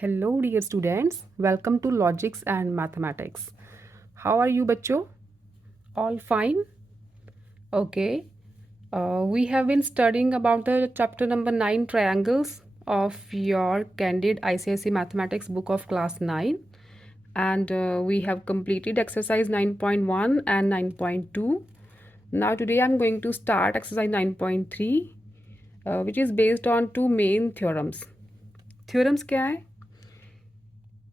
Hello dear students, welcome to Logics and Mathematics. How are you बच्चों? All fine? Okay. We have been studying about the chapter number 9 triangles of your candid ICSE Mathematics book of class 9, and we have completed exercise 9.1 and 9.2. Now today I'm going to start exercise 9.3, which is based on two main theorems. Theorems क्या है?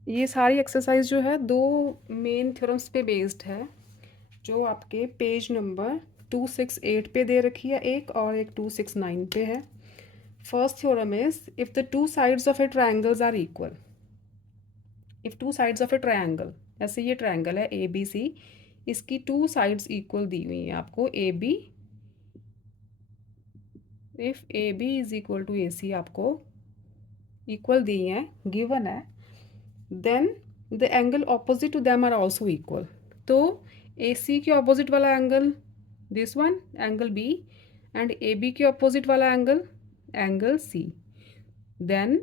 ये सारी exercise जो है दो main theorems पे based है, जो आपके पेज नंबर 268 पे दे रखी है एक, और एक 269 पे है. First theorem is if the two sides of a triangles are equal. If two sides of a triangle, ऐसे ये ट्रायंगल है ए बी सी, इसकी टू साइड्स इक्वल दी हुई हैं आपको. A B, if A B is equal to A C आपको equal दी हैं, गिवन है, then the angle opposite to them are also equal. तो ए सी के ऑपोजिट वाला angle this one, angle B, and A B के opposite वाला angle, angle C. Then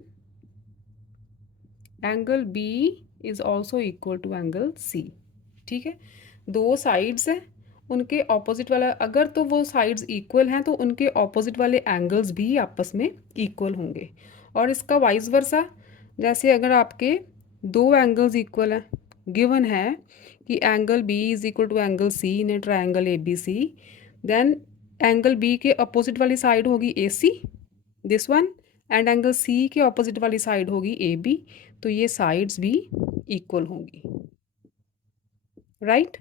angle B is also equal to angle C. ठीक है, दो sides हैं, उनके ऑपोजिट वाला, अगर तो वो साइड्स इक्वल हैं तो उनके ऑपोजिट वाले एंगल्स भी आपस में इक्वल होंगे. और इसका वाइस वर्सा, जैसे अगर आपके दो एंगल्स इक्वल हैं, गिवन है कि angle B is equal to angle C in a triangle A B C, then angle B के अपोजिट वाली साइड होगी A C, this one, and angle C के अपोजिट वाली साइड होगी ए बी. तो ये साइड्स भी इक्वल होंगी, राइट?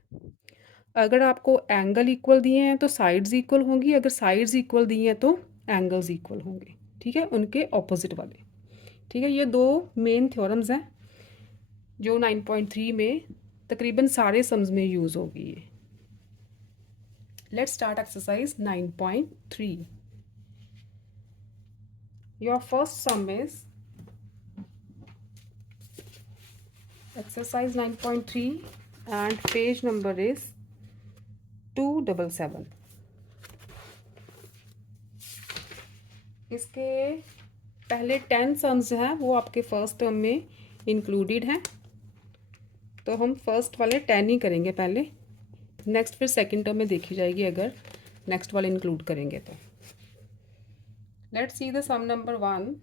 अगर आपको एंगल इक्वल दिए हैं तो साइड्स इक्वल होंगी, अगर साइड्स इक्वल दिए हैं तो एंगल्स इक्वल होंगे. ठीक है, उनके ऑपोजिट वाले. ठीक है, ये दो मेन थ्योरम्स हैं जो 9.3 में तकरीबन सारे सम्स में यूज़ होगी. ये let's start exercise 9.3. Your first some is exercise 9.3 and page number is 277. इसके पहले 10 सम्स हैं वो आपके फर्स्ट टर्म में इंक्लूडेड हैं, तो हम फर्स्ट वाले 10 ही करेंगे पहले, नेक्स्ट फिर सेकंड टर्म में देखी जाएगी अगर नेक्स्ट वाले इंक्लूड करेंगे तो. Let's see the sum number 1.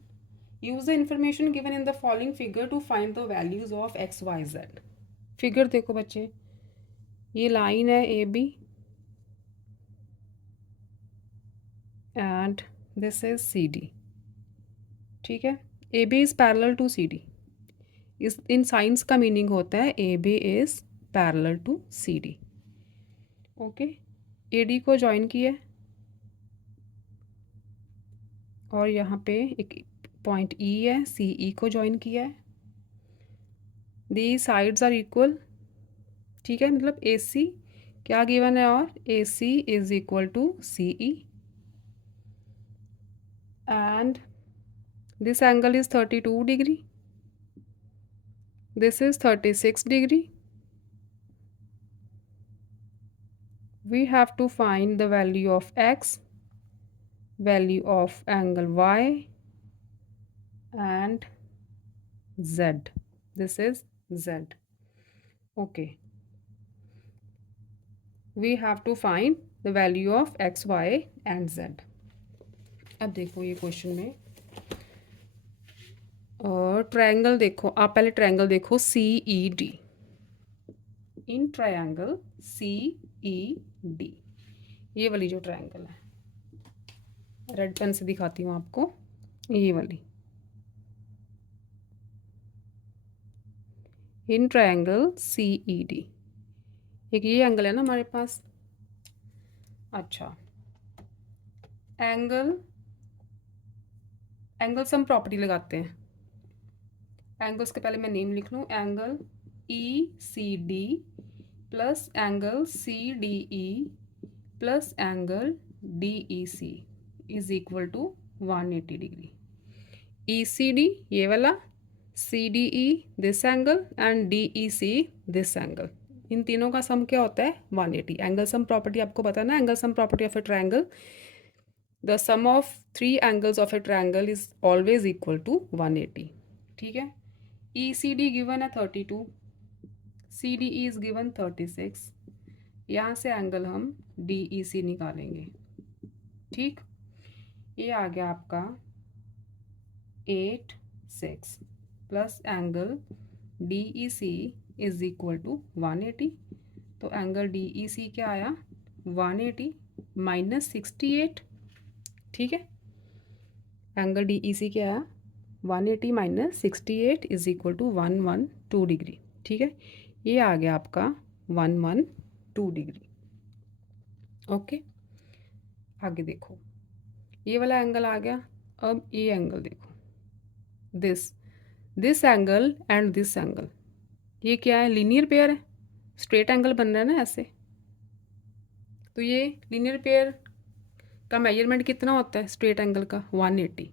Use the information given in the following figure to find the values of x y z. Figure देखो बच्चे, ये लाइन है A B and this is C D. ठीक है, A B is parallel to C D. इस इन science का meaning होता है A B is parallel to C D. Okay, A D को ज्वाइन किया और यहाँ पे एक पॉइंट ई है, सी ई को ज्वाइन किया है. The sides are equal. ठीक है, मतलब ए सी क्या गिवन है, और A C is equal to C E, and this angle is 32 degree, this is 36 degree. We have to find the value of x, value of angle y, and z. This is z. Okay, we have to find the value of x, y and z. अब देखो ये question में और triangle देखो, आप पहले triangle देखो C E D. In triangle C E D, ये वाली जो ट्रायंगल है, रेड पेन से दिखाती हूँ आपको, ये वाली. इन ट्रायंगल सी ई डी, एक ये एंगल है ना हमारे पास. अच्छा, एंगल सम प्रॉपर्टी लगाते हैं. एंगल्स के पहले मैं नेम लिख लूँ, angle E C D plus angle C D E plus angle D E C is equal to 180 degree. E C D ये वाला, C D E this angle, and D E C this angle. इन तीनों का सम क्या होता है, 180. Angle sum property आपको पता है ना, angle sum property of a triangle, the sum of 3 angles of a triangle is always equal to 180. ठीक है, ई सी डी गिवन है 32, C D E is given 36। यहाँ से एंगल हम डी ई सी निकालेंगे। ठीक, ये आ गया आपका 8 6 plus angle D E C is equal to 180। तो एंगल डी ई सी क्या आया 180 माइनस 68। ठीक है, एंगल डी ई सी क्या आया 180 minus 68 is equal to 112 degree. ठीक है, ये आ गया आपका 112 डिग्री। ओके, आगे देखो, ये वाला एंगल आ गया। अब ये एंगल देखो, this angle and this angle, ये क्या है लीनियर पेयर है, स्ट्रेट एंगल बन रहा है ना ऐसे। तो ये लीनियर पेयर का मेजरमेंट कितना होता है स्ट्रेट एंगल का 180।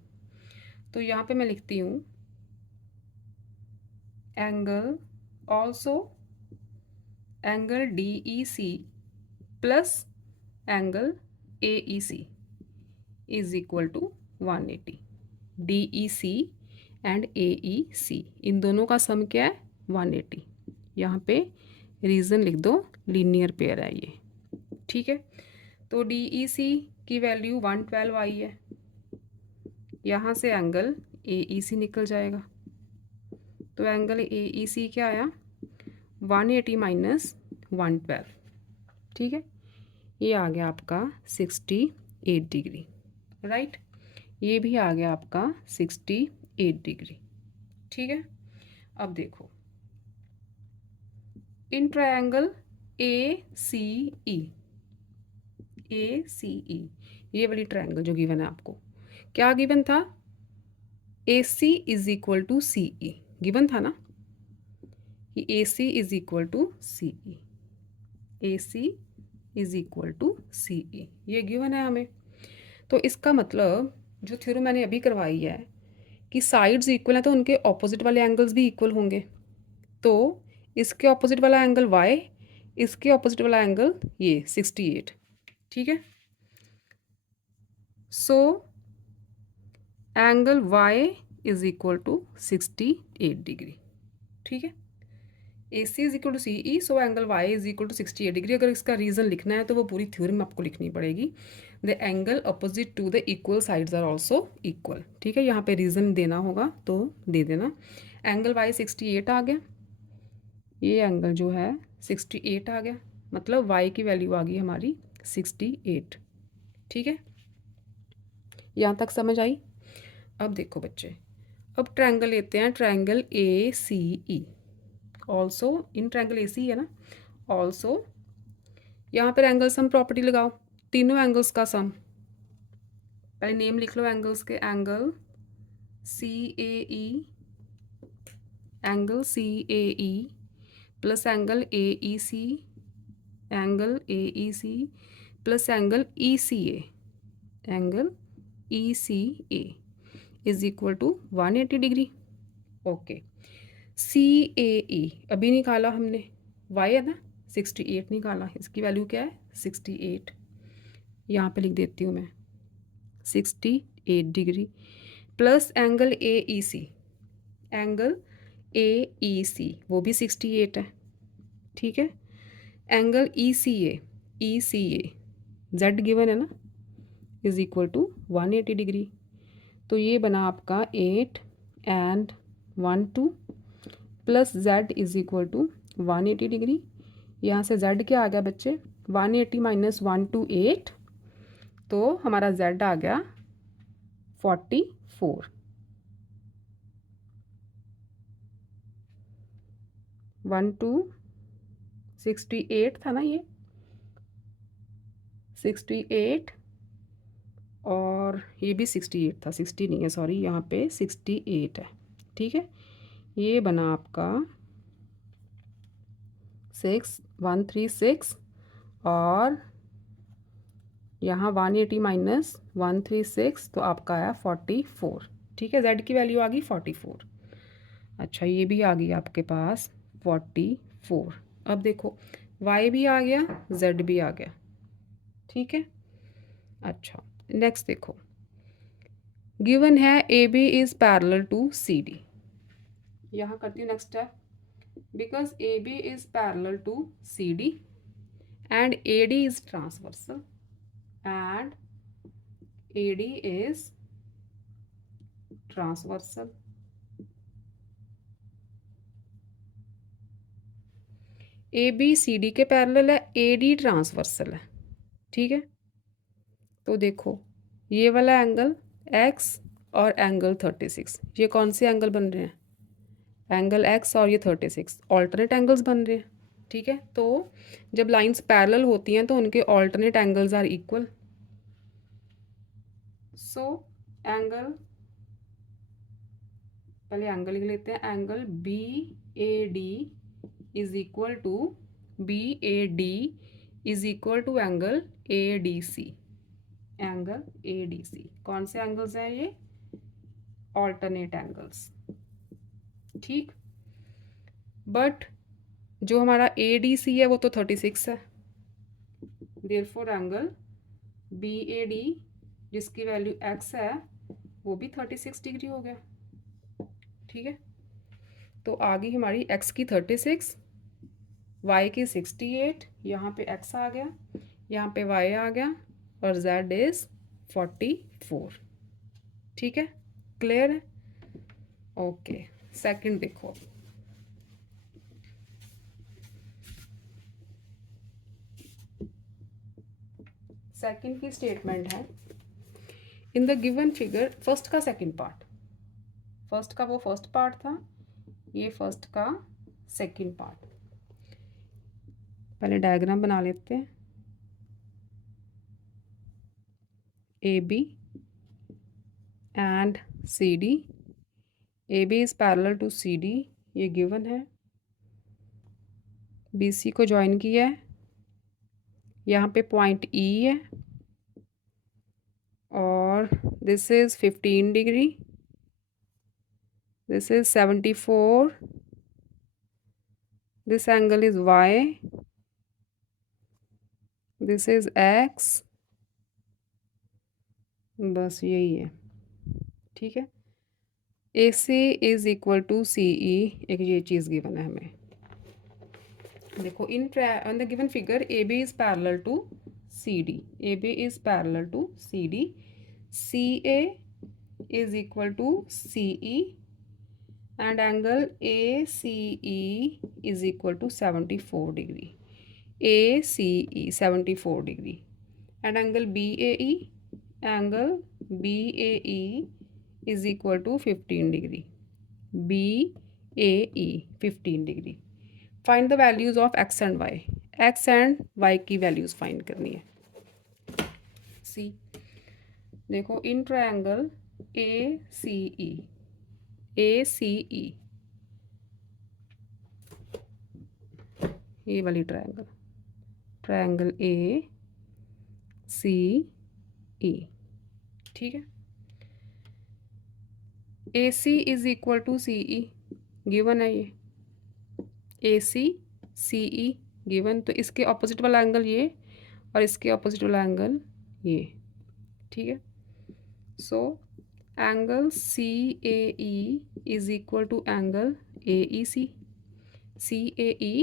तो यहाँ पे मैं लिखती हूँ angle also angle D E C plus angle A E C is equal to 180। D E C and A E C, इन दोनों का सम क्या है 180। यहाँ पे रीज़न लिख दो, लीनियर पेयर है ये। ठीक है, तो डी ई सी की वैल्यू 112 आई है। यहाँ से एंगल ए ई सी निकल जाएगा। तो एंगल ए ई सी क्या आया 180 माइनस 112। ठीक है, ये आ गया आपका 68 डिग्री। राइट, ये भी आ गया आपका 68 डिग्री। ठीक है, अब देखो in triangle A C E, A C E, ये वाली ट्रायंगल जो गिवन है आपको, क्या गिवन था A C is equal to C E, given था ना कि A C is equal to C E, A C is equal to C E, ये गिवन है हमें। तो इसका मतलब जो थ्योरम मैंने अभी करवाई है कि साइड्स इक्वल है तो उनके ऑपोजिट वाले एंगल्स भी इक्वल होंगे। तो इसके ऑपोजिट वाला एंगल y, इसके ऑपोजिट वाला एंगल ये 68। ठीक है, so angle y is equal to 68 degree. ठीक है, A C is equal to C E, so angle y is equal to 68 degree. अगर इसका रीज़न लिखना है तो वो पूरी थ्योरम आपको लिखनी पड़ेगी। The angle opposite to the equal sides are also equal. ठीक है, यहाँ पे रीज़न देना होगा तो दे देना। एंगल y 68 आ गया, ये एंगल जो है 68 आ गया, मतलब y की वैल्यू आ गई हमारी 68। ठीक है, यहाँ तक समझ आई। अब देखो बच्चे, अब ट्रायंगल लेते हैं, triangle A C E. Also in triangle A C है ना, ऑल्सो यहाँ पर एंगल सम प्रॉपर्टी लगाओ, तीनों एंगल्स का सम। पहले नेम लिख लो एंगल्स के, angle C A E, angle C A E plus angle A E C, angle A E C plus angle E C A, angle E C A is equal to 180 degree. Okay, C A E अभी निकाला हमने, y है ना 68 निकाला, इसकी value क्या है 68। यहाँ पे लिख देती हूँ मैं 68 degree plus angle A E C, angle A E C वो भी 68 है। ठीक है, angle E C A, E C A Z given है ना, इज इक्वल टू 180 डिग्री। तो ये बना आपका 8 and 12 plus Z is equal to 180 degree. यहाँ से जेड क्या आ गया बच्चे 180 माइनस 128, तो हमारा जेड आ गया 44। 68 था ना, ये 68 और ये भी 68 था, 60 नहीं है सॉरी, यहाँ पे 68 है। ठीक है, ये बना आपका 6136 और यहाँ 180 माइनस 136, तो आपका आया 44। ठीक है, जेड की वैल्यू आ गई 44। अच्छा, ये भी आ गई आपके पास 44। अब देखो y भी आ गया, z भी आ गया। ठीक है, अच्छा नेक्स्ट देखो, गिवन है A B is parallel to C D. यहाँ करती हूँ next step. Because AB is parallel to CD and AD is transversal and AD is transversal. AB CD के पैरेलल है, AD ट्रांसवर्सल है. ठीक है, तो देखो ये वाला एंगल X और एंगल 36, ये कौन से एंगल बन रहे हैं? एंगल X और ये 36 ऑल्टरनेट एंगल्स बन रहे हैं. ठीक है, तो जब लाइंस पैरेलल होती हैं तो उनके alternate angles are equal. So angle, पहले एंगल लिख लेते हैं. Angle B A D is equal to angle A D C. Angle A D C कौन से एंगल्स हैं? ये ऑल्टरनेट एंगल्स. ठीक, बट जो हमारा ए डी सी है वो तो 36 है. Therefore angle B A D जिसकी वैल्यू एक्स है वो भी 36 डिग्री हो गया. ठीक है, तो आ गई हमारी एक्स की 36, वाई की 68, यहाँ पे एक्स आ गया, यहाँ पे वाई आ गया और जेड इज 44. ठीक है, क्लियर है? ओके, सेकंड देखो. सेकंड की स्टेटमेंट है, in the given figure, first का सेकंड पार्ट, फर्स्ट का वो फर्स्ट पार्ट था, ये फर्स्ट का सेकंड पार्ट. पहले डायग्राम बना लेते हैं. A B and C D. A B is parallel to C D, ये गिवन है. बी सी को ज्वाइन किया है, यहाँ पे पॉइंट ई है और this is 15 degree, this is 74, this angle is Y, this is X. बस यही है. ठीक है, A C is equal to C E, एक ये चीज़ गिवन है हमें. देखो in the given figure A B is parallel to C D. A B is parallel to C D. C A is equal to C E and angle ACE is equal to 74 degree. ACE 74 degree and angle BAE is equal to 15 degree. BAE 15 degree. Find the values of x and y. x and y की values find करनी है. See, देखो in triangle ACE ये वाली triangle ACE. ठीक है, AC is equal to CE given है, ये AC CE गिवन. तो इसके ऑपोजिट वाला एंगल ये और इसके ऑपोजिट वाला एंगल ये. ठीक है, so angle CAE is equal to angle AEC. CAE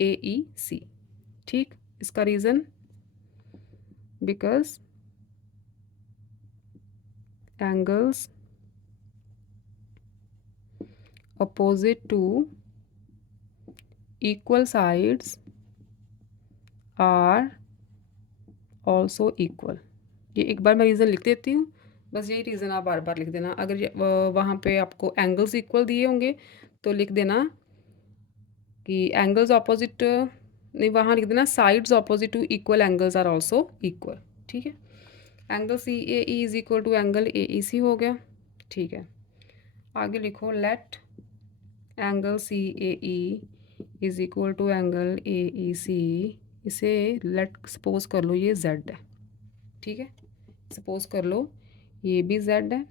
AEC. ठीक, इसका reason because angles opposite to equal sides are also equal. ये एक बार मैं रीज़न लिख देती हूँ, बस यही रीज़न आप बार बार लिख देना. अगर वहाँ पे आपको एंगल्स इक्वल दिए होंगे तो लिख देना कि एंगल्स ऑपोजिट, नहीं वहाँ लिख देना sides opposite to equal angles are also equal. ठीक है, angle CAE is equal to angle AEC हो गया. ठीक है, आगे लिखो let angle CAE is equal to angle AEC. इसे लेट सपोज कर लो ये Z है. ठीक है, सपोज कर लो ये भी Z है,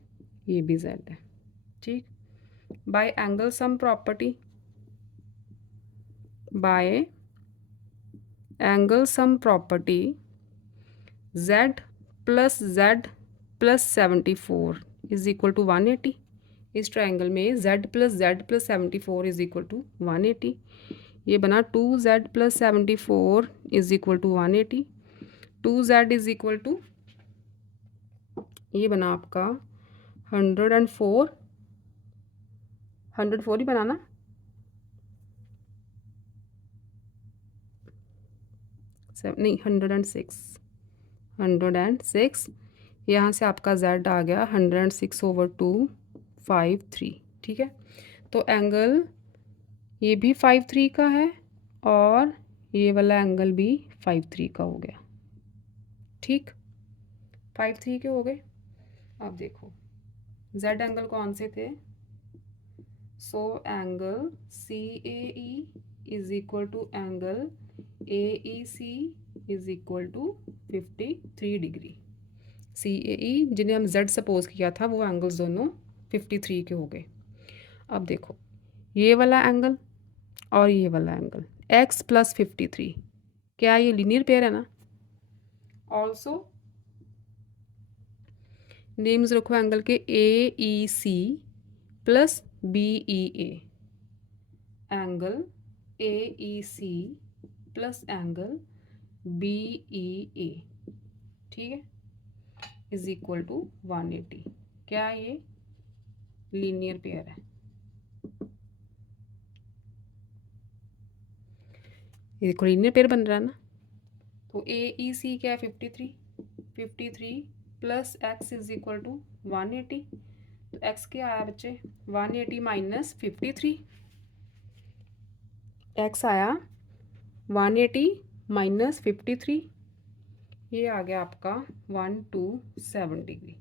ये भी Z है. ठीक, by angle sum property, by angle sum property Z plus 74 is equal to 180. इस ट्रायंगल में z+z+74 इज इक्वल टू 180। ये बना 2z+74 is equal to 180। 2z is equal to, ये बना आपका 104, 104 ही बनाना, नहीं 106, 106। यहाँ से आपका z आ गया 106/253। ठीक है, तो एंगल ये भी 53 का है और ये वाला एंगल भी 53 का हो गया। ठीक, 53 के हो गए। अब देखो z एंगल कौन से थे, so angle CAE is equal to angle AEC is equal to 53 degree. CAE जिन्हें हम z सपोज किया था वो एंगल्स दोनों 53 के हो गए। अब देखो ये वाला एंगल और ये वाला एंगल x+53, क्या ये लीनियर पेयर है ना। ऑल्सो नेम्स रखो एंगल के AEC plus BEA, angle AEC plus angle BEA, ठीक है, इज इक्वल टू 180। क्या ये लीनियर पेयर है। ये देखो लीनियर पेयर बन रहा है ना। तो AEC क्या है 53, 53 plus x is equal to 180। तो x क्या आया बच्चे 180 माइनस 53, x आया 180 माइनस 53, ये आ गया आपका 127 डिग्री।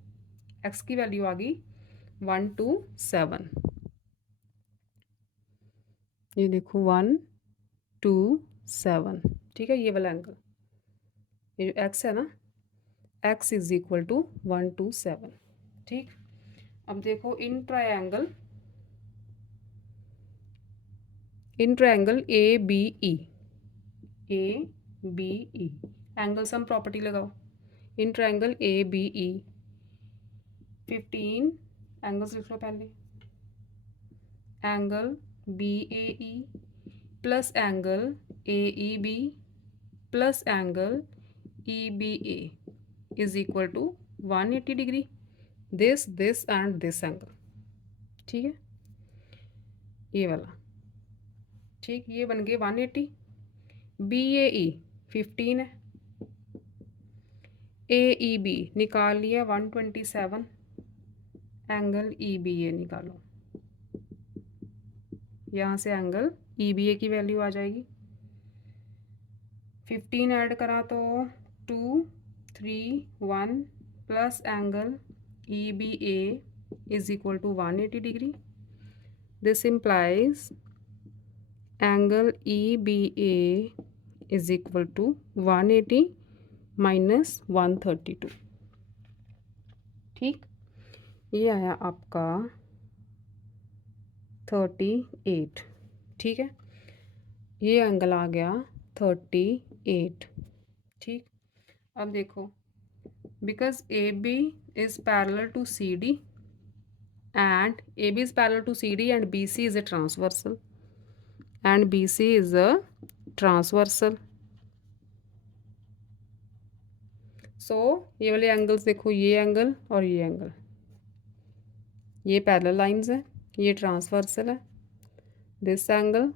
x की वैल्यू आ गई 127। ये देखो 127, ठीक है, ये वाला एंगल, ये जो x है ना, x इज इक्वल टू 127। ठीक, अब देखो in triangle ABE, ABE angle sum property लगाओ। इन ट्रायंगल ABE 15 एंगल्स लिख लो पहले, angle BAE plus angle AEB plus angle EBA is equal to 180 degree. This and this angle, ठीक है, ये वाला, ठीक, ये बन गए 180। BAE 15 है, AEB निकाल लिया 127, एंगल EBA निकालो, यहाँ से एंगल EBA की वैल्यू आ जाएगी। 15 ऐड करा तो 2 3 1 plus angle EBA is equal to 180 degree. This implies angle EBA is equal to 180 minus 132। ठीक, ये आया आपका 38। ठीक है, ये एंगल आ गया 38। ठीक, अब देखो because AB is parallel to CD and AB is parallel to CD and BC is a transversal and BC is a transversal. So ये वाले एंगल्स देखो, ये एंगल और ये एंगल, ये पैरेलल लाइंस है, ये ट्रांसवर्सल है, this angle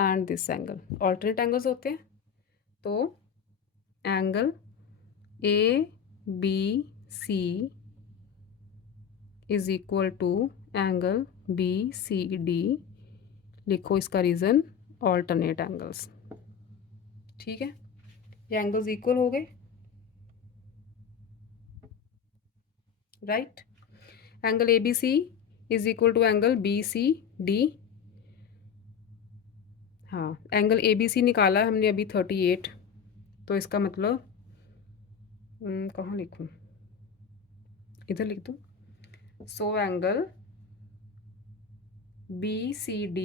and this angle alternate angles होते हैं। तो angle ABC is equal to angle BCD, लिखो इसका रीज़न ऑल्टरनेट एंगल्स। ठीक है, ये एंगल्स इक्वल हो गए, right. Angle ABC is equal to angle BCD। हाँ, एंगल ABC निकाला हमने अभी 38, तो इसका मतलब कहाँ लिखूँ, इधर लिख दूँ। सो एंगल BCD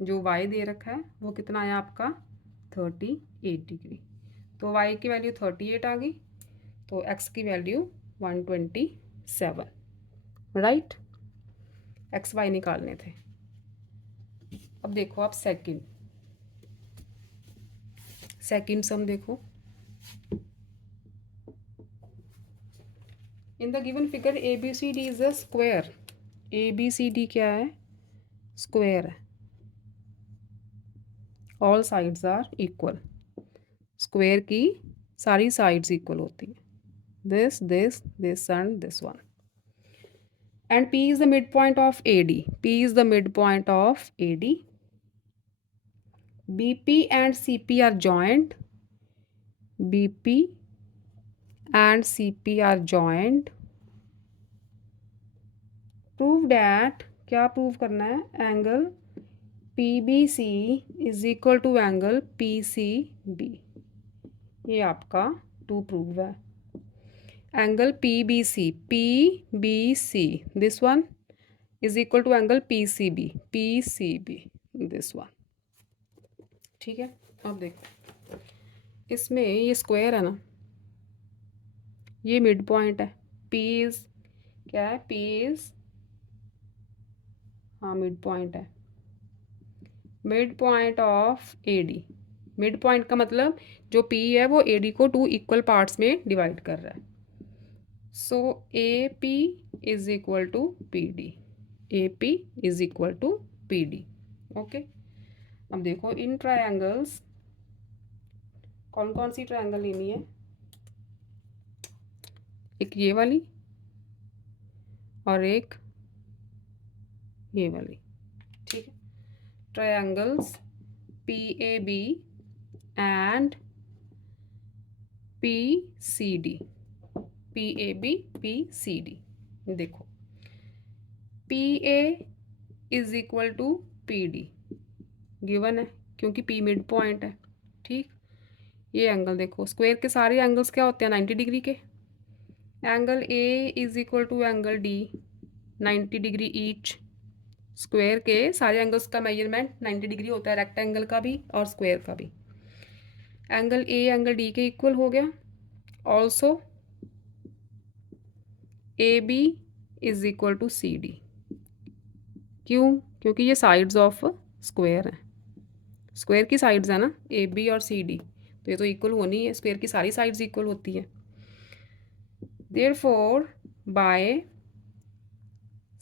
जो y दे रखा है वो कितना आया आपका 38 डिग्री। तो y की वैल्यू 38 आ गई, तो x की वैल्यू 127 7, राइट। एक्स वाई निकालने थे। अब देखो आप सेकंड सम देखो। In the given figure A B C D is a square. A B C D क्या है? स्क्वायर है। All sides are equal. Square की सारी साइड्स इक्वल होती हैं, this and this one. And P is the midpoint of AD. P is the midpoint of AD. BP and CP are joined. BP and CP are joined. Prove that, क्या prove करना है? Angle PBC is equal to angle PCB। ये आपका to prove है। Angle PBC, this one is equal to angle PCB, this one. ठीक है। अब देखो, इसमें ये स्क्वायर है ना, ये मिड पॉइंट है। P इज क्या है? P इज, हाँ मिड पॉइंट है। Mid point of AD। Mid point का मतलब जो P है वो AD को 2 इक्वल पार्ट्स में डिवाइड कर रहा है। So AP is equal to PD। AP is equal to PD। Okay. अब देखो इन ट्रायंगल्स कौन कौन सी ट्रायंगल लेनी है? एक ये वाली और एक ये वाली। ठीक है। Triangles PAB and PCD। PAB PCD। देखो PA is equal to PD given है क्योंकि P मिड पॉइंट है। ठीक। ये एंगल देखो, स्क्वायर के सारे एंगल्स क्या होते हैं? 90 डिग्री के। Angle A is equal to angle D 90 degree each. Square के सारे एंगल्स का मेजरमेंट 90 डिग्री होता है, रेक्टेंगल का भी और स्क्वायर का भी। एंगल A एंगल D के इक्वल हो गया। Also AB is equal to CD। क्यों? क्योंकि ये साइड्स ऑफ स्क्वायर हैं। स्क्वायर की साइड्स है ना AB और CD, तो ये तो इक्वल होनी है। स्क्वायर की सारी साइड्स इक्वल होती है। Therefore by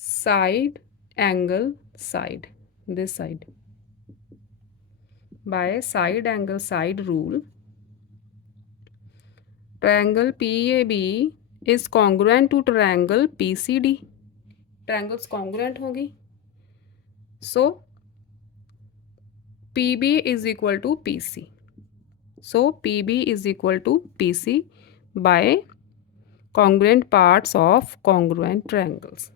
side angle side, this side, by side angle side rule, triangle PAB is congruent to triangle PCD। Triangles congruent होगी। So PB is equal to PC। So PB is equal to PC by congruent parts of congruent triangles.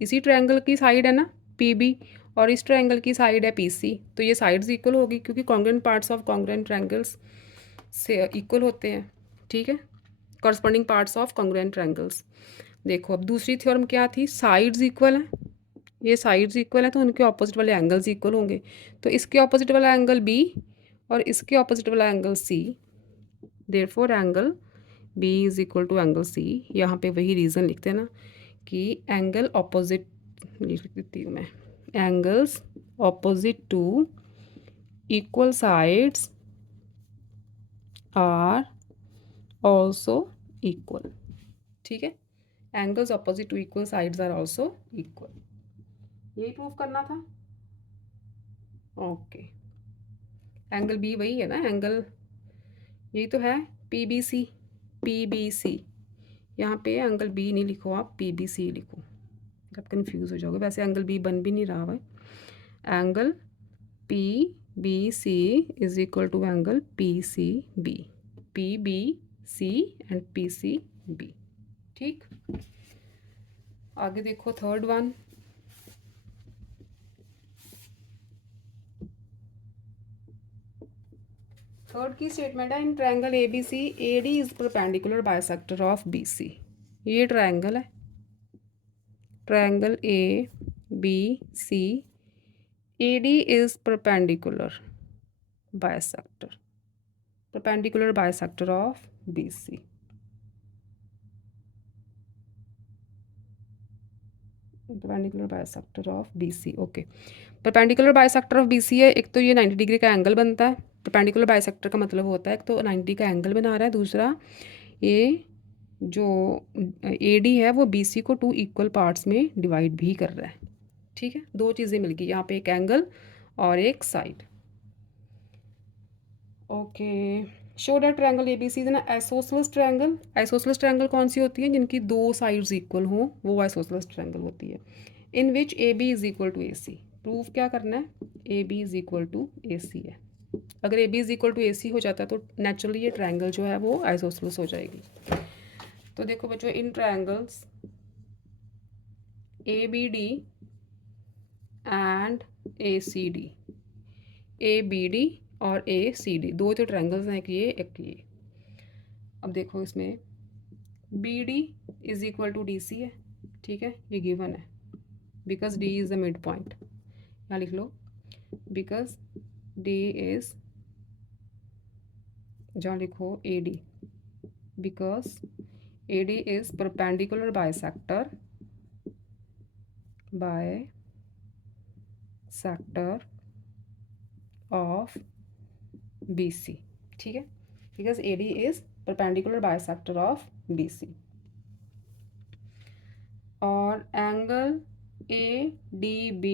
इसी triangle की side है ना PB और इस triangle की side है PC, तो ये साइड्स इक्वल होगी क्योंकि congruent parts of congruent triangles से इक्वल होते हैं। ठीक है। Corresponding parts of congruent triangles. देखो अब दूसरी थ्योरम क्या थी? साइड्स इक्वल हैं। ये साइड्स इक्वल हैं तो उनके ऑपोजिट वाले एंगल्स इक्वल होंगे। तो इसके ऑपोजिट वाला एंगल B और इसके ऑपोजिट वाला angle C। Therefore angle B is equal to angle C। यहाँ पे वही रीज़न लिखते हैं ना कि एंगल ऑपोजिट, लिख देती हूँ मैं, angles opposite to equal sides are also equal. ठीक है। Angles opposite to equal sides are also equal, यही प्रूव करना था। ओके। एंगल B वही है ना, एंगल यही तो है PBC। यहाँ पे एंगल B नहीं लिखो आप, PBC लिखो, आप कंफ्यूज हो जाओगे। वैसे एंगल B बन भी नहीं रहा है। Angle PBC is equal to angle PCB। PBC and PCB। ठीक। आगे देखो थर्ड वन। थर्ड की स्टेटमेंट है in triangle ABC AD is perpendicular bisector of BC। ये ट्रायंगल है, triangle ABC AD is perpendicular bisector of BC। Perpendicular bisector of BC। Okay, perpendicular bisector of BC है, एक तो ये 90 degree का angle बनता है। परपेंडिकुलर बाइसेक्टर का मतलब होता है एक तो 90 का एंगल बना रहा है, दूसरा ये जो AD है वो BC को 2 इक्वल पार्ट्स में डिवाइड भी कर रहा है। ठीक है, दो चीज़ें मिल गई यहाँ पे, एक एंगल और एक side. Okay, show that triangle ABC is an isosceles triangle. Isosceles triangle कौन सी होती है? जिनकी दो साइड्स इक्वल हो, वो आइसोसेलेस ट्रायंगल होती है। In which AB is equal to AC। Proof क्या करना है? AB is equal to AC है। अगर AB is equal to AC हो जाता है तो नेचुरली ये ट्रायंगल जो है वो आइसोसेलेस हो जाएगी। तो देखो बच्चों, in triangles ABD and ACD, ABD और ACD दो जो ट्रायंगल्स हैं, एक ये एक ये। अब देखो इसमें BD is equal to DC है, ठीक है, ये गिवन है because D is the mid point. यहाँ लिख लो बिकॉज D इज, जहाँ लिखो AD, because AD is perpendicular bisector of BC। ठीक है, because AD is perpendicular bisector of BC। और angle ADB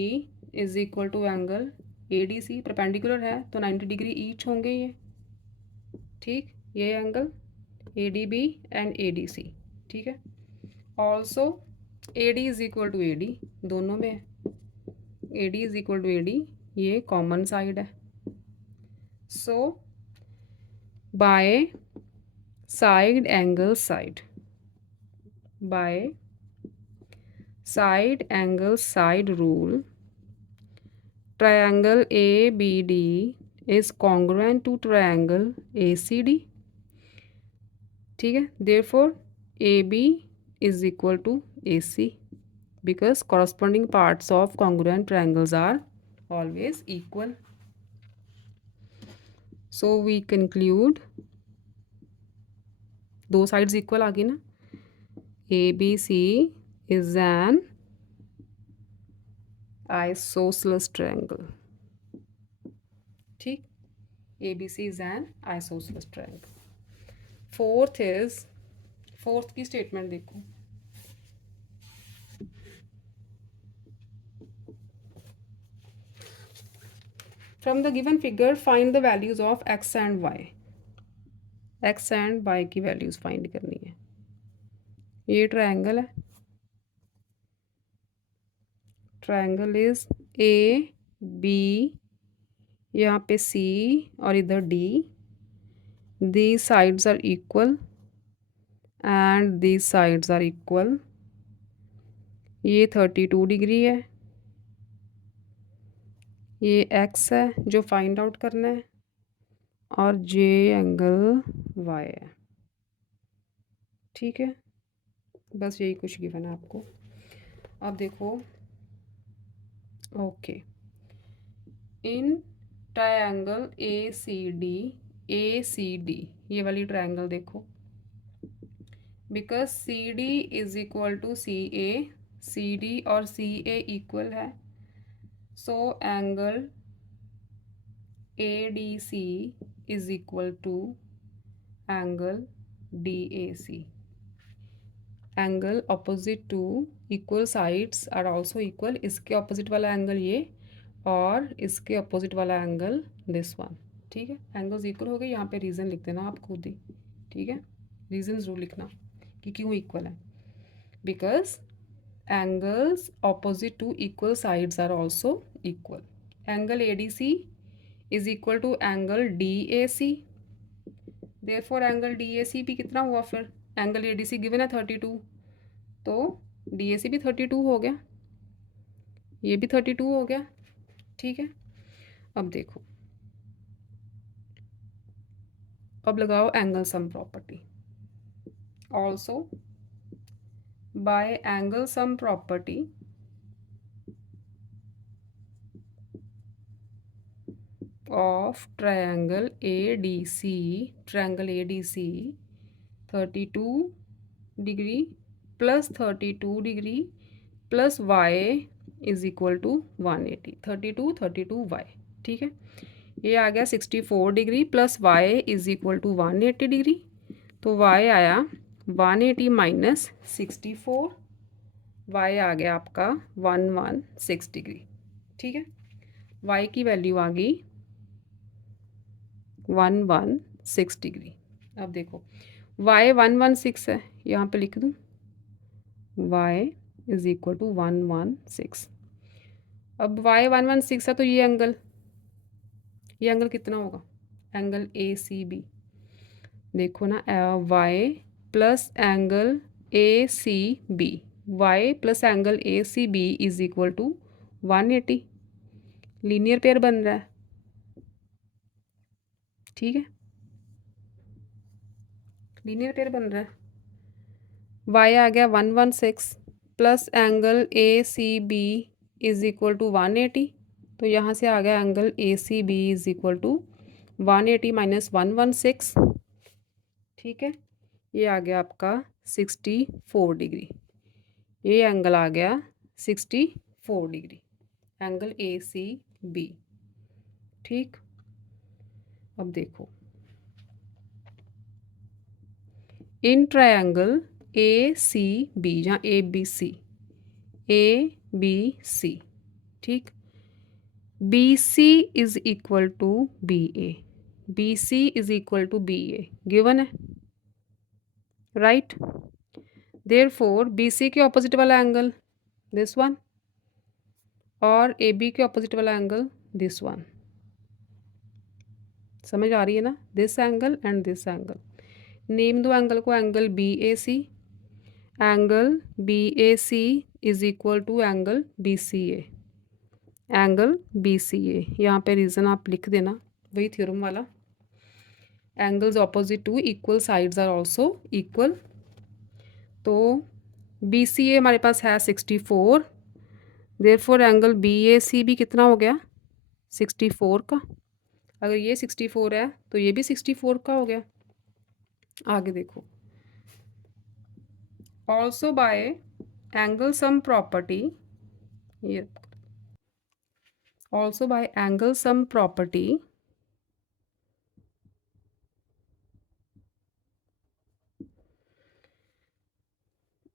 is equal to angle ADC। Perpendicular है तो 90 डिग्री ईच होंगे ये। ठीक, ये एंगल ADB एंड ADC। ठीक है, also AD is equal to AD, दोनों में AD is equal to AD, ये कॉमन साइड है। So by side angle side, by side angle side rule, triangle ABD is congruent to triangle ACD। ठीक है, therefore AB is equal to AC because corresponding parts of congruent triangles are always equal। So we conclude दो sides equal आ गई ना, ABC is an isosceles triangle। ठीक, ABC is an isosceles triangle। Fourth की statement देखो, from the given figure find the values of x and y। x and y की values find करनी है। ये ट्रायंगल है, ट्रायंगल इज AB, यहाँ पे C और इधर D। The sides are equal and the sides are equal. ये 32 डिग्री है, ये x है जो फाइंड आउट करना है, और J एंगल Y है। ठीक है, बस यही कुछ गिवन है आपको। अब देखो, ओके, इन ट्रायंगल ACD ये वाली ट्रायंगल देखो, because CD is equal to CA, CD और CA इक्वल है, so angle ADC is equal to angle DAC। Angle opposite to equal sides are also equal. इसके ऑपोजिट वाला angle ये और इसके ऑपोजिट वाला एंगल दिस वन। ठीक है, एंगल्स इक्वल हो गए। यहाँ पे रीज़न लिख देना आप खुद ही। ठीक है, रीज़न ज़रूर लिखना कि क्यों इक्वल है, because angles opposite to equal sides are also equal. Angle ADC is equal to angle DAC, therefore angle DAC भी कितना हुआ फिर? एंगल ADC गिवन है 32, तो DAC भी 32 हो गया, ये भी 32 हो गया। ठीक है, अब देखो, अब लगाओ angle sum property. Also by angle sum property of triangle ADC, triangle ADC 32 degree plus 32 degree plus Y is equal to 180, 32 Y. ठीक है, ये आ गया 64 degree plus Y is equal to 180 degree. तो वाई आया 180 माइनस 64, वाई आ गया आपका 116 degree. ठीक है, वाई की वैल्यू आ गई 116 डिग्री। अब देखो वाई 116 है, यहाँ पे लिख दूँ y इज इक्वल टू 116। अब y 116 है तो ये एंगल कितना होगा, एंगल ए सी बी। देखो ना, y plus angle A C B, Y plus angle A C B is equal to 180। Linear pair बन रहा है। ठीक है, लीनियर पेयर बन रहा है। y आ गया 116 plus angle A C B is equal to 180। तो यहाँ से आ गया angle A C B is equal to 180 minus 116। ठीक है, ये आ गया आपका 64 डिग्री। ये एंगल आ गया 64 degree, angle A C B. ठीक, अब देखो in triangle A C B, जहाँ ए बी सी, ठीक, B C is equal to B A, B C is equal to B A given है, राइट। देयरफॉर बी सी के opposite वाला angle this one और A B के opposite वाला angle this one. समझ आ रही है ना, this angle and this angle. Name दो एंगल को, angle B A C, angle B A C is equal to angle B C A, angle B C A. यहाँ पे रीज़न आप लिख देना, वही थ्योरम वाला, angles opposite to equal sides are also equal. तो बी सी ए हमारे पास है 64, therefore angle B A C भी कितना हो गया 64 का। अगर ये 64 है तो ये भी 64 का हो गया। आगे देखो, also by angle sum property, ये also by angle sum property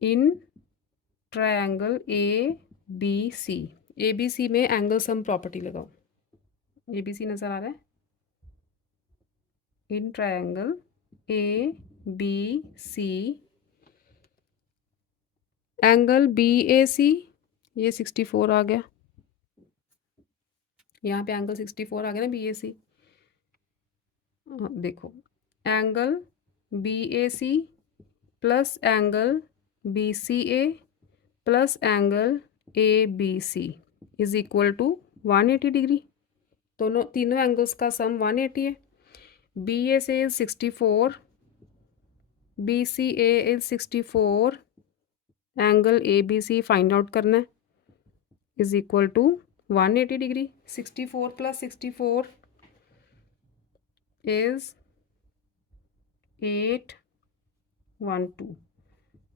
in triangle A B C, A B C में एंगल सम प्रॉपर्टी लगाओ, ए बी सी नज़र आ रहा है, in triangle A B C angle B A C, ये 64 आ गया, यहाँ पे एंगल 64 आ गया ना बी ए सी। देखो angle B A C plus angle B C A plus angle A B C is equal to 180 degree. दोनों तीनों angles का सम 180 है। B A C is 64, B C A is 64, angle A B C find out करना है, is equal to 180 degree. 64 plus 64 is 812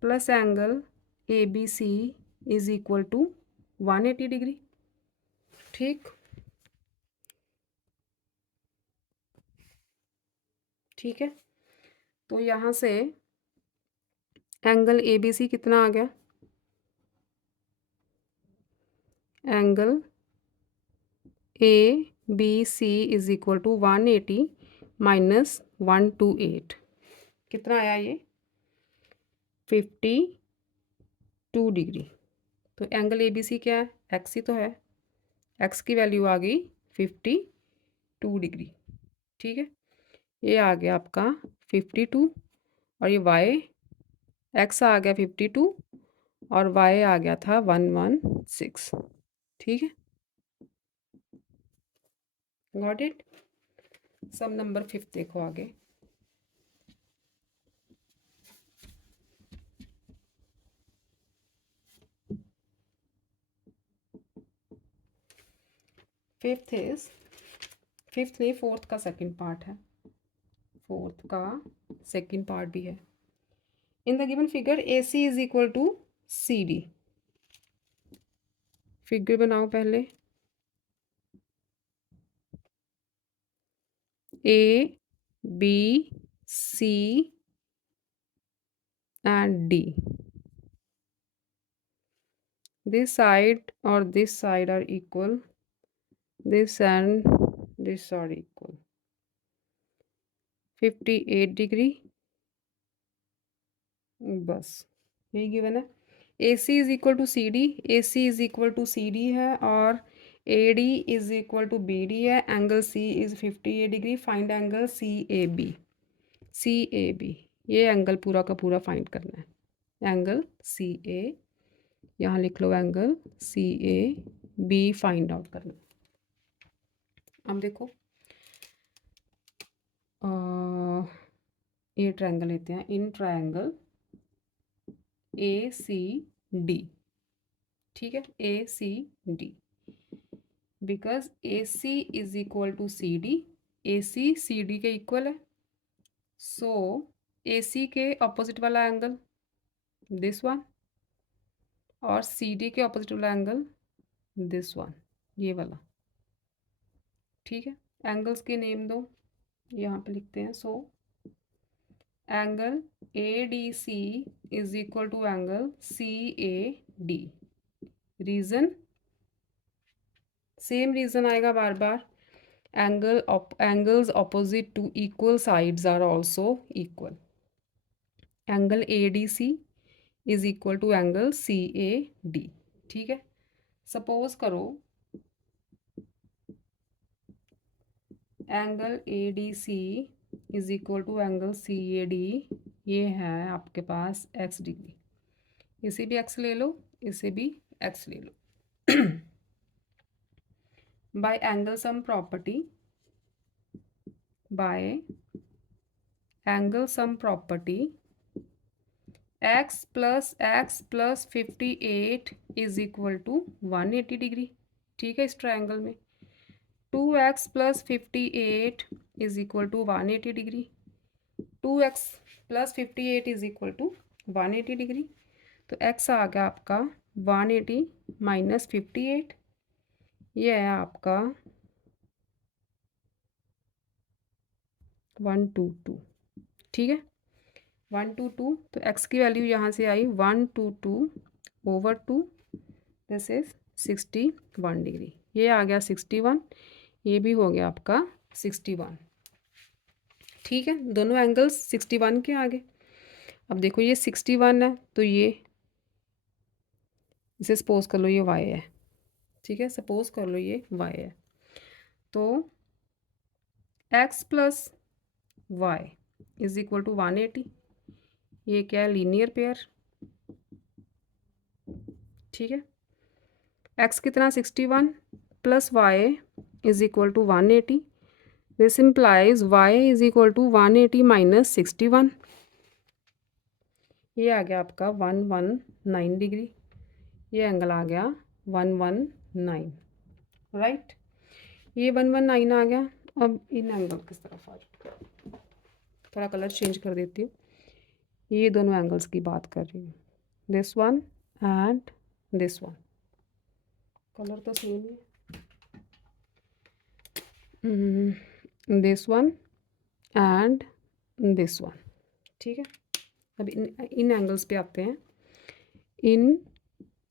plus angle A B C is equal to 180 degree. ठीक, ठीक है, तो यहाँ से एंगल ए बी सी कितना आ गया, angle A B C is equal to 180 minus 128, कितना आया ये 52 डिग्री। तो एंगल ए बी सी क्या है, एक्स ही तो है, एक्स की वैल्यू आ गई 52 डिग्री। ठीक है, ये आ गया आपका 52 और ये वाई, एक्स आ गया 52 और वाई आ गया था 116। ठीक है, गॉट इट। सम नंबर 5 देखो आगे, फिफ्थ नहीं, फोर्थ का सेकंड पार्ट है, फोर्थ का सेकंड पार्ट भी है। In the given figure A C is equal to C D, figure बनाओ पहले। A, B, C and D. This side or this side are equal. This and this are equal. 58 degree, बस यही given है। A C is equal to C D, A C is equal to C D है और A D is equal to B D है। Angle C is 58 degree. Find angle C A B. C A B, ये angle पूरा का पूरा find करना है। Angle C A, यहाँ लिख लो angle C A B find out करना। अब देखो ये ट्रायंगल लेते हैं। In triangle A C D, ठीक है, A C D, because A C is equal to C D. A C C D के इक्वल है। सो ए सी के ऑपोजिट वाला एंगल दिस वन और सी डी के ऑपोजिट वाला एंगल दिस वन, ये वाला, ठीक है। एंगल्स के नेम दो, यहाँ पे लिखते हैं। So angle A D C is equal to angle C A D. Reason same reason आएगा बार बार। Angles opposite to equal sides are also equal. Angle A D C is equal to angle C A D, ठीक है। Suppose करो angle A D C is equal to angle C A D, ये है आपके पास x degree. इसे भी x ले लो, इसे भी x ले लो। By angle sum property, by angle sum property x plus 58 is equal to 180 degree, ठीक है। इस ट्रायंगल में 2x plus 58 is equal to 180 degree. 2x plus 58 is equal to 180 degree. तो x आ गया आपका 180 माइनस 58, ये है आपका 122, ठीक है। 122, तो x की वैल्यू यहाँ से आई 122 ओवर 2, दिस इज 61 डिग्री। ये आ गया 61, ये भी हो गया आपका 61, ठीक है। दोनों एंगल्स 61 के आगे। अब देखो ये 61 है, तो ये इसे सपोज कर लो ये y है, ठीक है। सपोज कर लो ये y है, तो x plus Y is equal to 180। ये क्या है, लीनियर पेयर, ठीक है। x कितना 61 plus Y is equal to 180। This implies y is equal to 180 minus 61। ये आ गया आपका 119 डिग्री। ये एंगल आ गया 119, राइट। ये 119 आ गया। अब इन एंगल किस तरफ आ जाए, थोड़ा कलर चेंज कर देती हूँ। ये दोनों एंगल्स की बात कर रही हूँ, this one and this one. Colour तो सेम है, this one and this one, ठीक है। अब इन एंगल्स पे आते हैं। In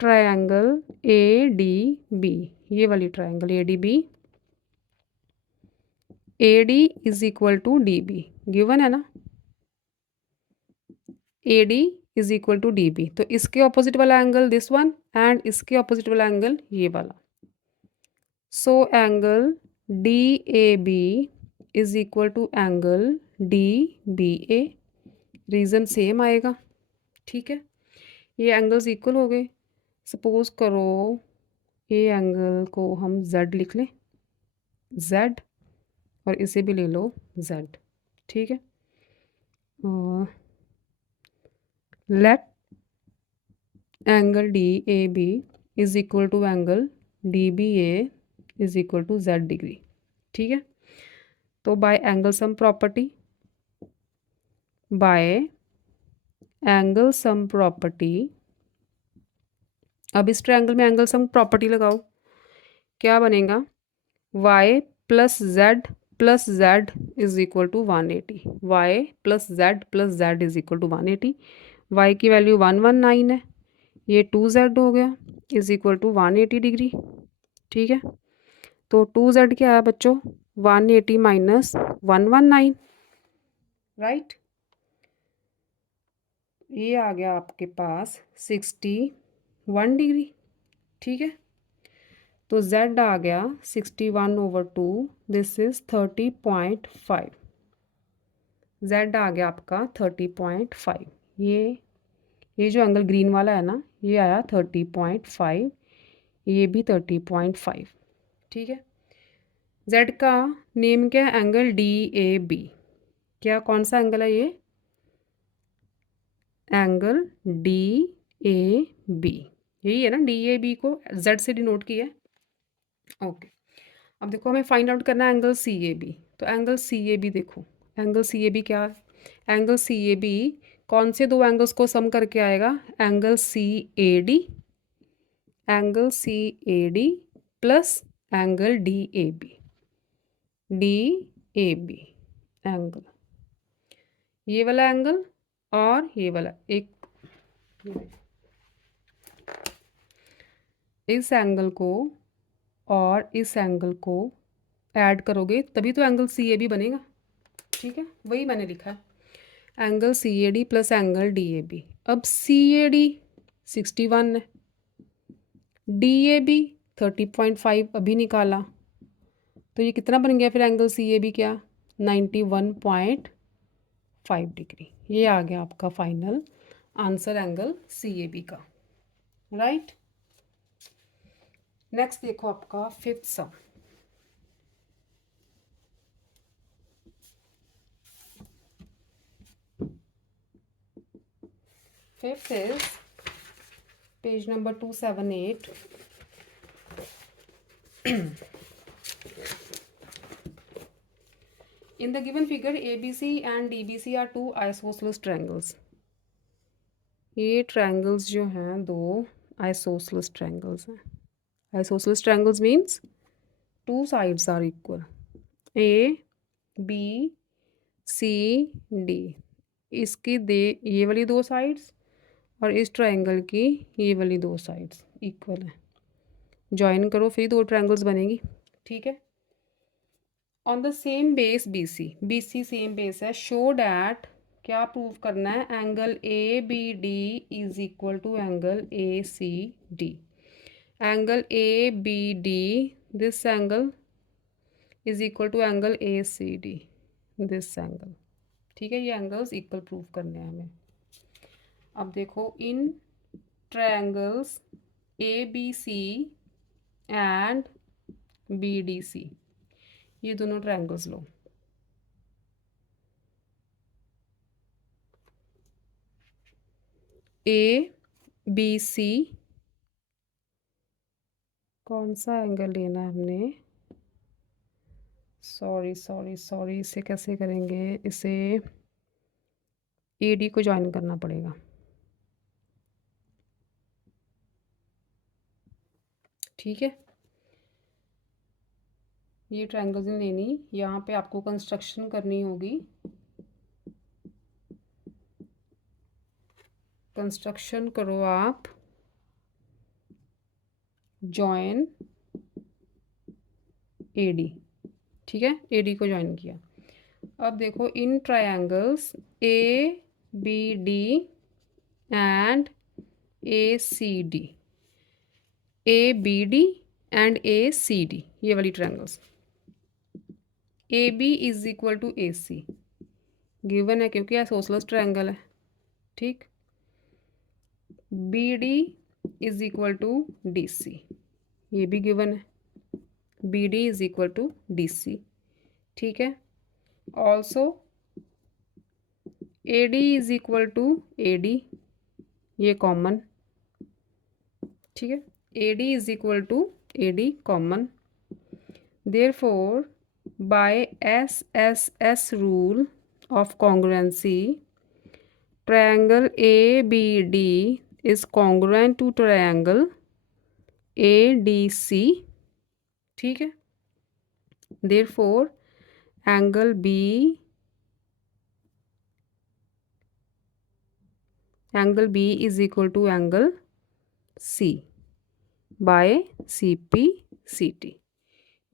triangle A D B, ये वाली triangle A D B, A D is equal to D B given है ना। A D is equal to D B, तो इसके ऑपोजिट वाला एंगल दिस वन एंड इसके ऑपोजिट वाला एंगल ये वाला। So angle D A B is equal to angle D B A. Reason same आएगा, ठीक है। ये एंगल्स इक्वल हो गए। सपोज करो ये एंगल को हम z लिख लें, z, और इसे भी ले लो z, ठीक है। Let angle D A B is equal to angle D B A is equal to z degree, ठीक है। तो by angle sum property, by angle sum property अब इस ट्रायंगल में एंगल सम प्रॉपर्टी लगाओ, क्या बनेगा, y plus Z is equal to 180, y plus Z is equal to 180। y की वैल्यू 119 है, ये 2z हो गया इज इक्वल टू 180 डिग्री। ठीक है, तो 2z क्या है बच्चों, 180 माइनस 119, राइट। ये आ गया आपके पास 61 डिग्री। ठीक है, तो z आ गया 61/2, दिस इज 30.5। z आ गया आपका 30.5। ये जो एंगल ग्रीन वाला है ना, ये आया 30.5, ये भी 30.5। ठीक है, z का नेम क्या है, एंगल DAB। क्या, कौन सा एंगल है ये, एंगल DAB, यही है ना, DAB को z से डिनोट किया है। ओके, अब देखो हमें फाइंड आउट करना है एंगल CAB। तो एंगल CAB देखो, एंगल CAB क्या है, एंगल CAB कौन से दो एंगल्स को सम करके आएगा, angle CAD plus angle DAB angle, ये वाला एंगल और ये वाला, एक इस एंगल को और इस एंगल को ऐड करोगे तभी तो एंगल CAB बनेगा। ठीक है, वही मैंने लिखा है, angle CAD plus angle DAB। अब CAD 61 है, DAB 30.5 अभी निकाला, तो ये कितना बन गया फिर एंगल CAB, क्या, 91.5 डिग्री। ये आ गया आपका फाइनल आंसर एंगल CAB का, राइट। नेक्स्ट देखो आपका fifth some. Fifth is page number 278। In the given figure, ABC and DBC are two isosceles triangles. ये triangles जो हैं दो isosceles triangles हैं। Isosceles triangles means two sides are equal. A, B, C, D। इसकी ये वाली दो sides और इस triangle की ये वाली दो sides equal हैं। Join करो फिर दो triangles बनेगी। ठीक है, on the same base BC same base है, शो डैट, क्या प्रूव करना है, angle ABD is equal to angle ACD। Angle ABD, this angle is equal to angle ACD, this angle. ठीक है, ये एंगल्स इक्वल प्रूव करने हैं हमें। अब देखो, in triangles ABC and BDC, ये दोनों ट्रायंगल्स लो, ABC, कौन सा एंगल लेना है हमने, सॉरी, इसे कैसे करेंगे, इसे AD को ज्वाइन करना पड़ेगा। ठीक है, ये ट्रायंगल्स नहीं लेनी, यहाँ पे आपको कंस्ट्रक्शन करनी होगी। कंस्ट्रक्शन करो आप, जॉइन AD। ठीक है, AD को ज्वाइन किया। अब देखो, in triangles ABD and ACD, ABD and ACD, ये वाली triangles, AB is equal to AC given है क्योंकि आइसोसेलेस ट्रायंगल है। ठीक, BD is equal to DC, ये भी गिवन है, BD is equal to DC। ठीक है, also AD is equal to AD, ये कॉमन। ठीक है, AD is equal to AD common, therefore by SSS rule of congruency, triangle ABD is congruent to triangle ADC, ठीक है। Therefore angle B is equal to angle C by CPCT,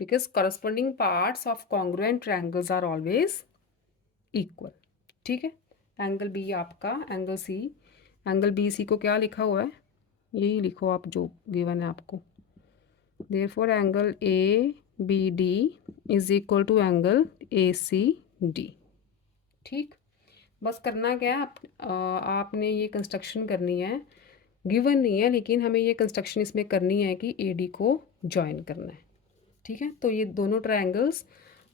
because corresponding parts of congruent triangles are always equal, ठीक है। Angle B आपका angle C, angle BC को क्या लिखा हुआ है, यही लिखो आप जो गिवन है आपको। Therefore angle ABD is equal to angle ACD, ठीक। बस करना क्या है, आपने ये कंस्ट्रक्शन करनी है, गिवन नहीं है लेकिन हमें ये कंस्ट्रक्शन इसमें करनी है कि AD को ज्वाइन करना है, ठीक है। तो ये दोनों ट्रायंगल्स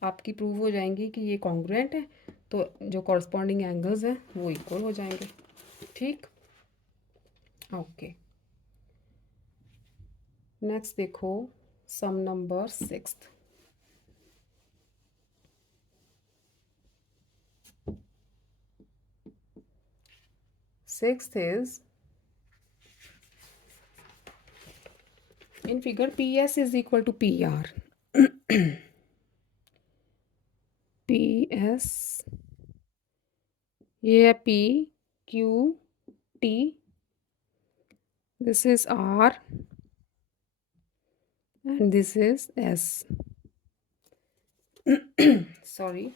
आपकी प्रूव हो जाएंगी कि ये कॉन्ग्रुएंट है, तो जो कॉरस्पॉन्डिंग एंगल्स हैं वो इक्वल हो जाएंगे, ठीक। ओके, नेक्स्ट देखो सम number 6। Sixth is, in figure PS is equal to PR. PS, ये है P Q T, this is R and this is S. Sorry,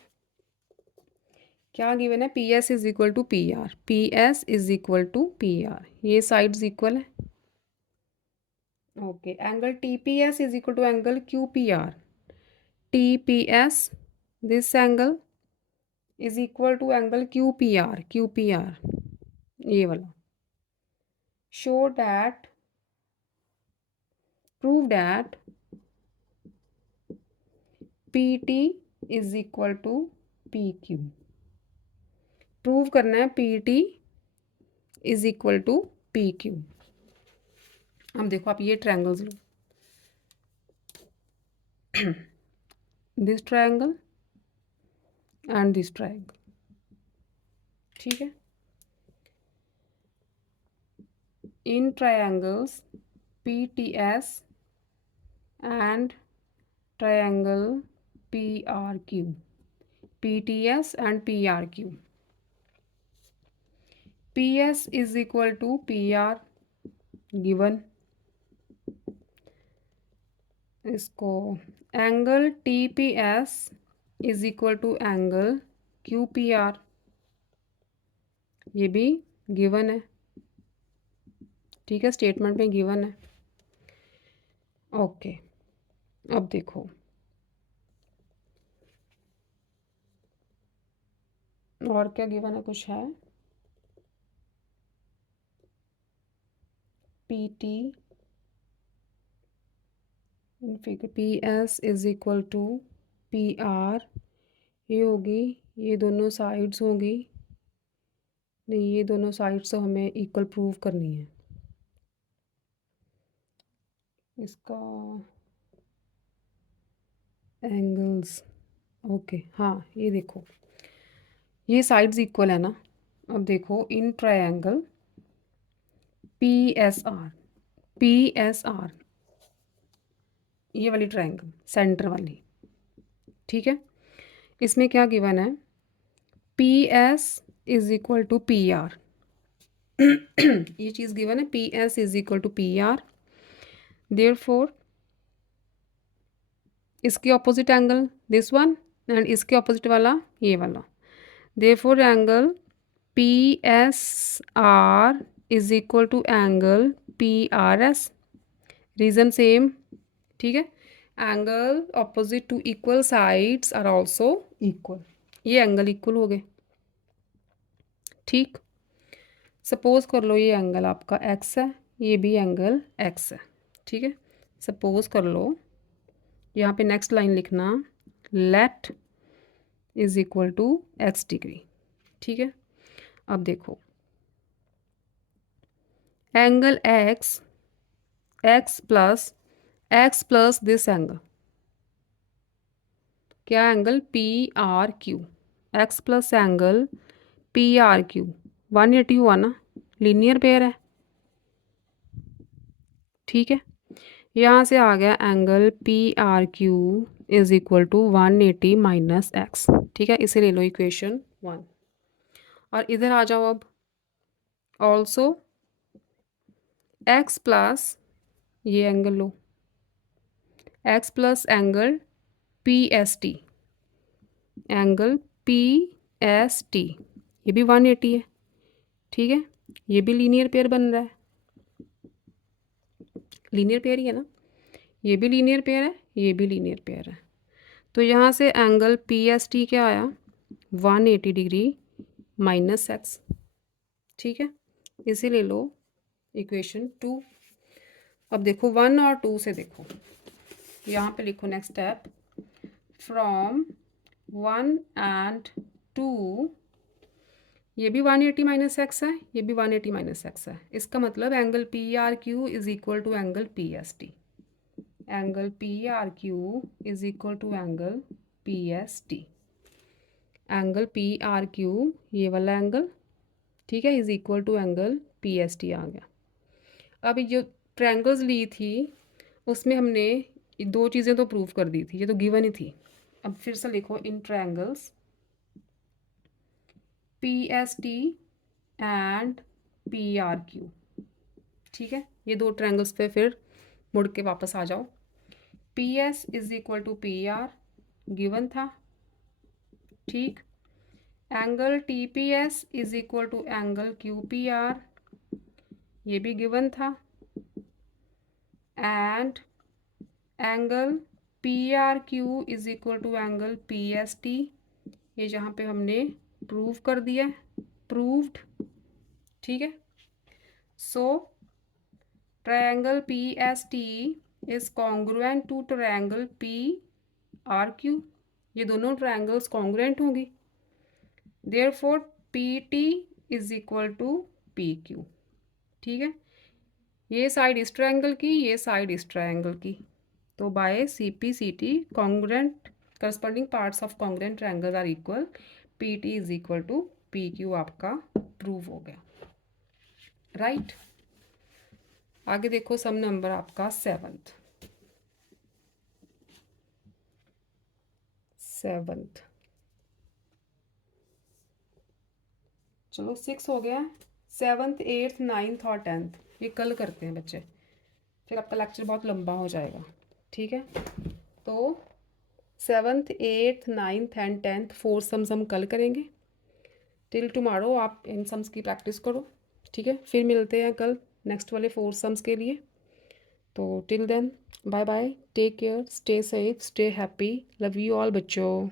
क्या गिवन है, PS is equal to PR, PS is equal to PR, ये sides equal है। Okay, angle TPS is equal to angle QPR, TPS this angle is equal to angle QPR, ये वाला। Show that, prove that PT is equal to PQ, prove करना है PT is equal to PQ। अब देखो आप ये triangles लो, this triangle and this triangle, ठीक है। इन triangles PTS and triangle PRQ, PTS and PRQ, PS is equal to PR given, इसको angle TPS is equal to angle QPR, ये भी गिवन है, ठीक है, स्टेटमेंट में गिवन है। ओके, अब देखो और क्या गिवन है, कुछ है, PT in figure PS is equal to PR, ये होगी, ये दोनों साइड्स होगी, नहीं ये दोनों साइड्स तो हमें इक्वल प्रूव करनी है, इसका एंगल्स, ओके हाँ ये देखो ये साइड्स इक्वल है ना। अब देखो इन ट्रायंगल PSR ये वाली ट्रायंगल सेंटर वाली, ठीक है, इसमें क्या गिवन है, PS is equal to PR, ये चीज़ गिवन है, PS is equal to PR, therefore इसके opposite angle this one and इसके ऑपोजिट वाला ये वाला, therefore angle PSR is equal to angle PRS, reason same, ठीक है, angle opposite to equal sides are also equal, ये angle equal हो गए, ठीक। सपोज कर लो ये एंगल आपका X है, ये भी एंगल X है, ठीक है। सपोज कर लो, यहाँ पे नेक्स्ट लाइन लिखना, let is equal to X degree, ठीक है। अब देखो angle X plus this angle, क्या angle PRQ, X plus angle PRQ 180 हुआ ना, लीनियर पेयर है, ठीक है। यहाँ से आ गया angle P R Q is equal to 180 minus x. ठीक है, इसे ले लो इक्वेशन 1। और इधर आ जाओ अब, ऑल्सो एक्स प्लस ये एंगल लो, x plus angle P S T, angle P S T ये भी 180 है। ठीक है, ये भी लीनियर पेयर बन रहा है, लीनियर पेयर ही है ना, ये भी लीनियर पेयर है, ये भी लीनियर पेयर है। तो यहाँ से एंगल पी एस टी क्या आया, 180 डिग्री माइनस एक्स। ठीक है, इसे ले लो इक्वेशन 2। अब देखो 1 और 2 से देखो, यहाँ पे लिखो नेक्स्ट स्टेप, फ्रॉम 1 एंड 2, ये भी 180 माइनस एक्स है, ये भी 180 माइनस एक्स है। इसका मतलब angle P R Q is equal to angle P S T, angle P R Q is equal to angle P S T, angle P R Q ये वाला एंगल, ठीक है, is equal to angle P S T आ गया। अब जो triangles ली थी उसमें हमने ये दो चीज़ें तो प्रूव कर दी थी, ये तो गिवन ही थी। अब फिर से लिखो, in triangles P S T and P R Q. ठीक है, ये दो ट्रायंगल्स पे फिर मुड़ के वापस आ जाओ। P S is equal to P R given था, ठीक। Angle T P S is equal to angle Q P R ये भी गिवन था। And angle P R Q is equal to angle P S T ये जहाँ पे हमने prove कर दिया, प्रूव्ड। ठीक है, so triangle P S T is congruent to triangle P R Q, ये दोनों ट्रायंगल्स कॉन्ग्रुएंट होंगी, therefore P T is equal to P Q. ठीक है, ये साइड इस ट्रायंगल की, ये साइड इस ट्रायंगल की, तो by C P C T congruent corresponding parts of congruent triangles are equal, P T is equal to P Q आपका प्रूव हो गया, राइट। आगे देखो सम नंबर आपका सेवंथ। चलो 6 हो गया, 7th 8th 9th और 10th ये कल करते हैं बच्चे, फिर आपका लेक्चर बहुत लंबा हो जाएगा। ठीक है, तो 7th 8th 9th and 10th 4 sums हम कल करेंगे। टिल टुमारो आप इन सम्स की प्रैक्टिस करो। ठीक है, फिर मिलते हैं कल नेक्स्ट वाले 4 सम्स के लिए। तो till then bye bye, take care, stay safe, stay happy, love you all बच्चों।